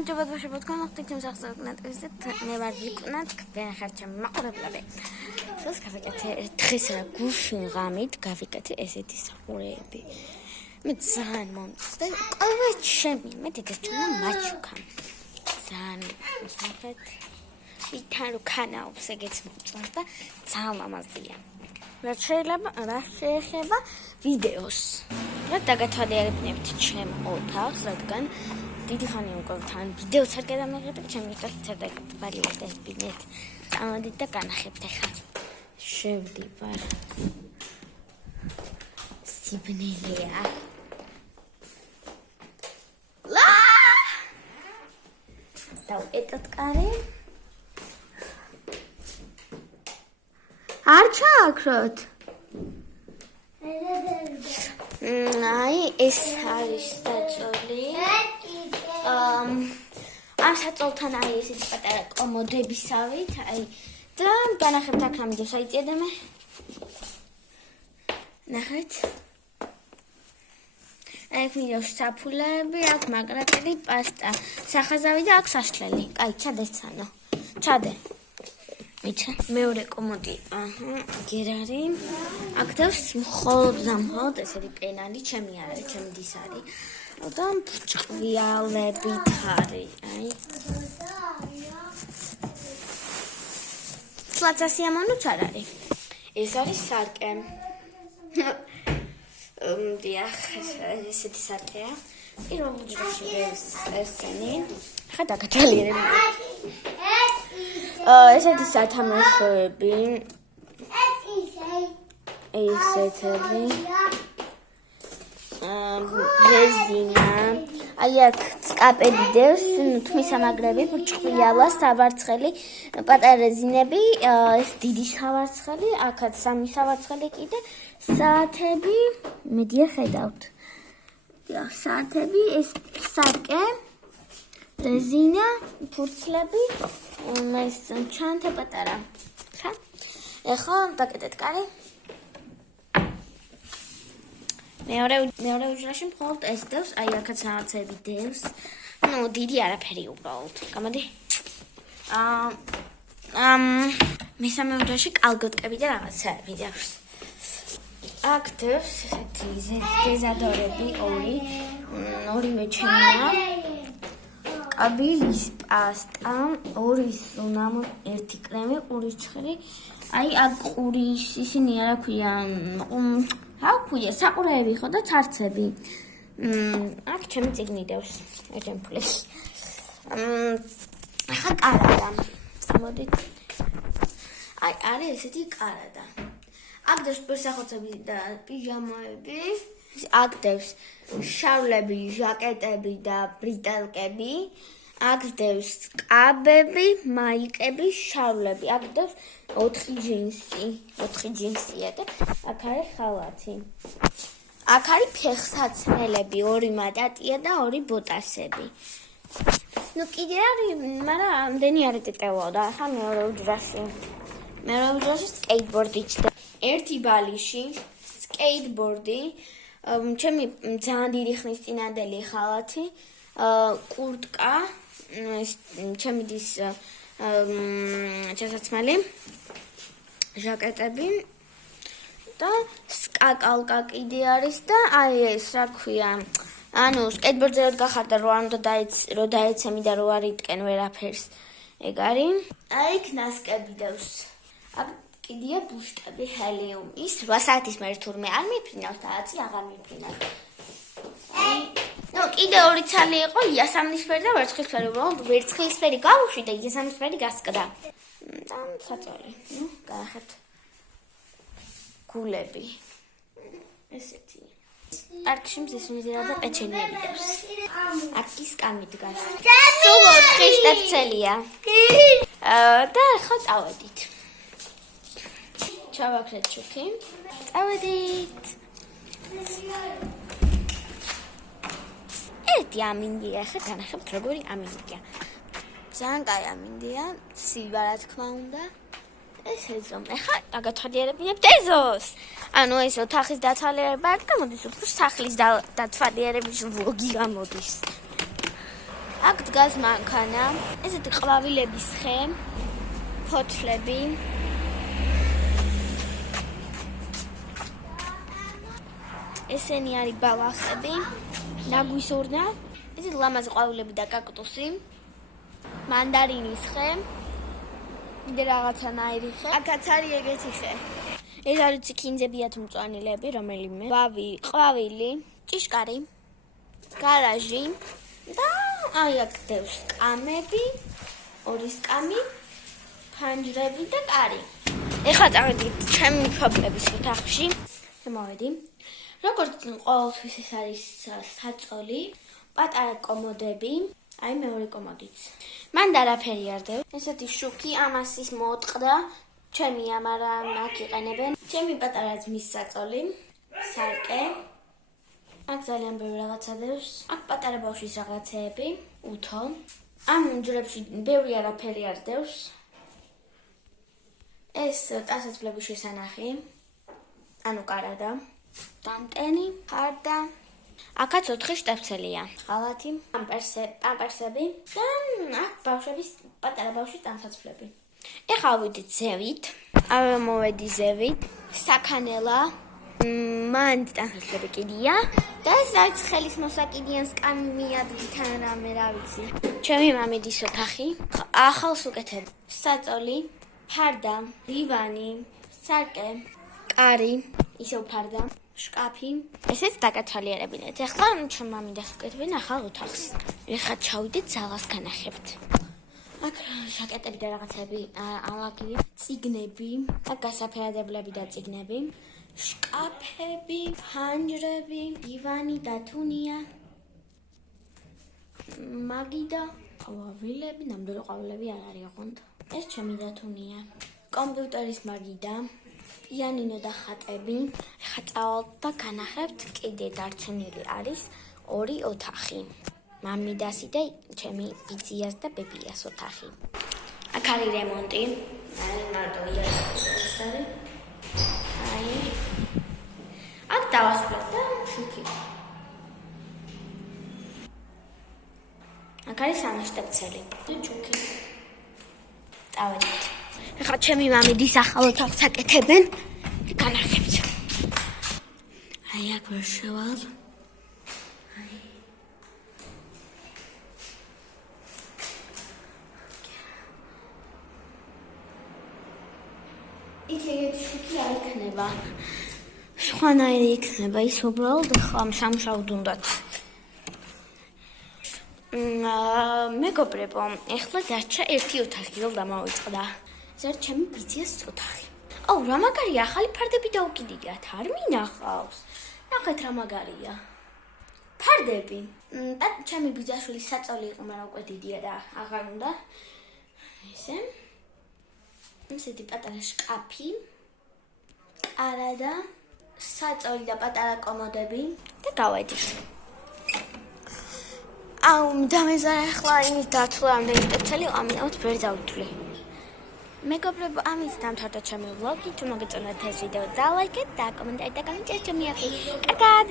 გამარჯობა ბავშვებო, თქვენ მოხდით იმ სახსოვანად მე ვარ ვიკუნა, თქვენ ხართ ჩემი მაყურებლები. დღეს გავიკეთე დღეს რა გუშინ ღამით გავიკეთე ესეთი სახურეები. მე ძალიან მომწონდა და ყველა ჩემი მე დიდეს ჩემო მაჩუკა. ძალიან მოსახეთ. ვითარო კანაობს ეგეც მომწონდა, ძალიან მამაზია. რა შეიძლება ვიდეოს. რა დაგათვალიერებინებთ ჩემ ოთახს, რადგან დიდი ხანი უკვე თან ვიდეოს არ გადამიღებთ, ჩემი ოთახიც არ დაგათვალიერებინეთ. წამოდით და განახებთ ახლა. შევდივარ. სიბნელეა. დავეტოთ კარი. არ ჩააქროთ. აი ეს არის საწოლი. ამ საწოლთან არის ესეთი პატარა კომოდებისავით, აი და განახებთ აქ რამიდევს აიწია მე. ნახეთ. აქ მიდევს საფულები, აქ მაგრატელი, პასტა, სახაზავი და აქ საშლელი. კაი, ჩადესცანო. ჩადე. მიცა მეორე კომოდი, გერ არის. აქ დავს მხოლოდ ესეთი პენალი, ჩემი არ არის, ჩემი დის არის. და ჭყიალებით არის, აი. სლაცასიამონოც არ არის. ეს არის სარკე. დიახ, ესეთი სარკეა. პირველ ჯერში ესენი. ხა დაგათვალიერებ. ესეთი სათამაშოები. ესეთი. რეზინა. აი აქ წკაპები დევს, თმის ამაგრები, ჭყიალა, სავარცხელი, პატარა რეზინები, ეს დიდი სავარცხელი, აქაც სამი სავარცხელი კიდე, საათები, მედია ხედავთ. საათები, ეს სარკე, რეზინა, ფურცლები, ეს ჩანთა პატარა. ეხლა დაკეტეთ კარი. მეორე უჯრაში მხოლოდ ეს დევს, აი აქაც რაღაცები დევს. ნუ დიდი არაფერი უბრალოდ. გამოდი. მესამე უჯრაში კალგოტკები და რაღაცები დევს. აქ დევს ესეთი დეზადორები ორივე ჩემია. კაბილის პასტა, 2 სუნამო, 1 კრემი, ყურიჩხირი. აი აქ ყურის ისინი არა ქვიან აქვია საყურეები ხო და ცარცები. აქ ჩემი წიგნი დევს ეჯემპლეში. ახლა კარადა. წამოდით. აი არის ესეთი კარადა. აქ დევს პირსახოცები და პიჟამები. აქ დევს შავლები, ჟაკეტები და ბრიტელკები. აქ დევს კაბები, მაიკები, შავლები. აქ დევს 4 ჯინსია და აქ არის ხალათი. აქ არის ფეხსაცმელები, 2 მატატია და 2 ბოტასები. ნუ კიდე არის, მაგრამ ამდენი არ ეტევა და ახლა მეორე უჯრაში სკეიტბორდი ჩდა. 1 ბალიში სკეიტბორდი, ჩემი ძალიან დიდი ხნის წინანდელი ხალათი, კურტკა, ჩემი დის ჩასაცმელი, ჟაკეტები და სკაკალკა კიდე არის და აი ეს რა ქვია, ანუ სკეიტბორდზე რო გახარდა რო არ უნდა დაეცემი და რო არ იტკენ ვერაფერს. ეგ არის. აი იქ ნასკები დევს. აქ კიდეა ბუშტები ჰელიუმის 8 საათის მერე თურმე არ მიფრინავს და აცი აღარ მიფრინავს. ნუ კიდე 2 ცალი იყო, იასამნისფერი და ვერცხლისფერი, უბრალოდ ვერცხლისფერი გავუშვი და იასამნისფერი გასკდა. და საწოლი. ნუ გაახერთ. გულები. ესეთი. პარკში მზის მიზერა და პეჩენიები დევს. აქ ის კამი დგას. სულ 4 შტეფცელია. და ხო წავედით. ჩავაქრეთ ჩუქი. წავედით. ერთი ამინდია, ხა განახებთ როგორი ამინდია. ძალიან კაი ამინდია, სივა რა თქმა უნდა. ეს ეზო, ხა დაგათვალიერებინებთ ეზოს. ანუ ეს ოთახის დათვალიერება არ გამოდის, უფრო სახლის დათვალიერების ვლოგი გამოდის. აქ დგას მანქანა, ესეთი ყვავილების ხე, ფოთლები. ესენი არის ბალახები, ნაგვისურნა, ესეთი ლამაზი ყვავილები და კაქტუსი, მანდარინის ხე, კიდე რაღაცანაირი ხე. აქაც არის ეგეთი ხე. ეს არის ციკინძებია თუ მწვანილები, რომელიმე. ყვავილი, ჭიშკარი, გარაჟი და აი აქ დევს კამები, ორი სკამი, ფანჯრები და კარი. ეხლა წავედით ჩემი მშობლების ოთახში. მოვედი. როგორც ყოველთვის ეს არის საწოლი, პატარა კომოდები, აი მეორე კომოდიც. მან არაფერი არ დევს. ესეთი შუქი, ამას ის მოოტყდა. ჩემი ამარა აქ იყენებენ. ჩემი პატარა ძმის საწოლი, სარკე. აქ ძალიან ბევრი რაღაცა დევს. აქ პატარა ბავშვის რაღაცეები, უთო. ამ ჯვრებში ბევრი არაფერი არ დევს. ეს ტანსაცმლების შესანახი. ანუ კარადა, დანტენი, ხარდა. აქაც 4 შტეფსელია. ხალათი, პამპერსები და აქ ბავშვების პატარა ბავშვის ტანსაცმლები. ეხლა ვიდით ზევით. მოვედი ზევით. საქანელა. მან ტანსაცმლები კიდია და ეს რაც ხელის მოსაკიდიან სკამი მიადგითან რამე რა ვიცი. ჩემი მამიდის ოთახი. ახალს უკეთებ. საწოლი, ფარდა, დივანი, სარკე, კარი, ისევ ფარდა, შკაფი. ესეც დაგაცვალიერებინეთ. ეხლა ჩემ მამიდას უკეთებენ ახალ ოთახს. ეხლა ჩავიდეთ ზალას განახებთ. აქ ჟაკეტები და რაღაცები ალაგია, წიგნები, აქ გასაფერადებლები და წიგნები, შკაფები, ფანჯრები, დივანი, დათუნია, მაგიდა, ყვავილები, ნამდვილი ყვავილები არ არის ოღონდ. ეს ჩემი დათუნია. კომპიუტერის მაგიდა, პიანინო და ხატები. ეხლა წავალთ და განახებთ, კიდე დარჩენილი არის 2 ოთახი. მამიდასი და ჩემი ბიძიას და ბებიას ოთახი. აქ არის რემონტი. აი მარტო ის არის. აი. აქ დავასრულეთ და შუქი. აქ არის 3 შტეფსელი და შუქი. წავედით. ეხლა ჩემი მამიდის ახალ ოთახს აკეთებენ. განახებთ. აი აქ ვერ შევალ. იქ შუქი არ იქნება. სხვანაირი იქნება, ის უბრალოდ სამშაოდ უნდათ. მეგობრებო, ეხლა დარჩა 1 ოთახი, რომ დამოვიწყდა. ეს არის ჩემი ბიძიას ოთახი. აუ, რა მაგარი ახალი ფარდები დაუკიდიათ, არ მინახავს. ნახეთ რა მაგარია. ფარდები. ჩემი ბიძაშვილის საწოლი იყო, მაგრამ უკვე დიდია და აღარ უნდა. ესე. ესეთი პატარა შკაფი, კარადა, საწოლი და პატარა კომოდები და გავედით. აუ, დამეზარა ახლა იმის დათვლა ამდენი შტეფსელი, ამიტომ ვერ დავთვლი. მეგობრებო, ამით დამთავრდა ჩემი ვლოგი. თუ მოგეწონათ ეს ვიდეო, დალაიქეთ და კომენტარით და გამიწერეთ ჩემი ახალი. კარგად!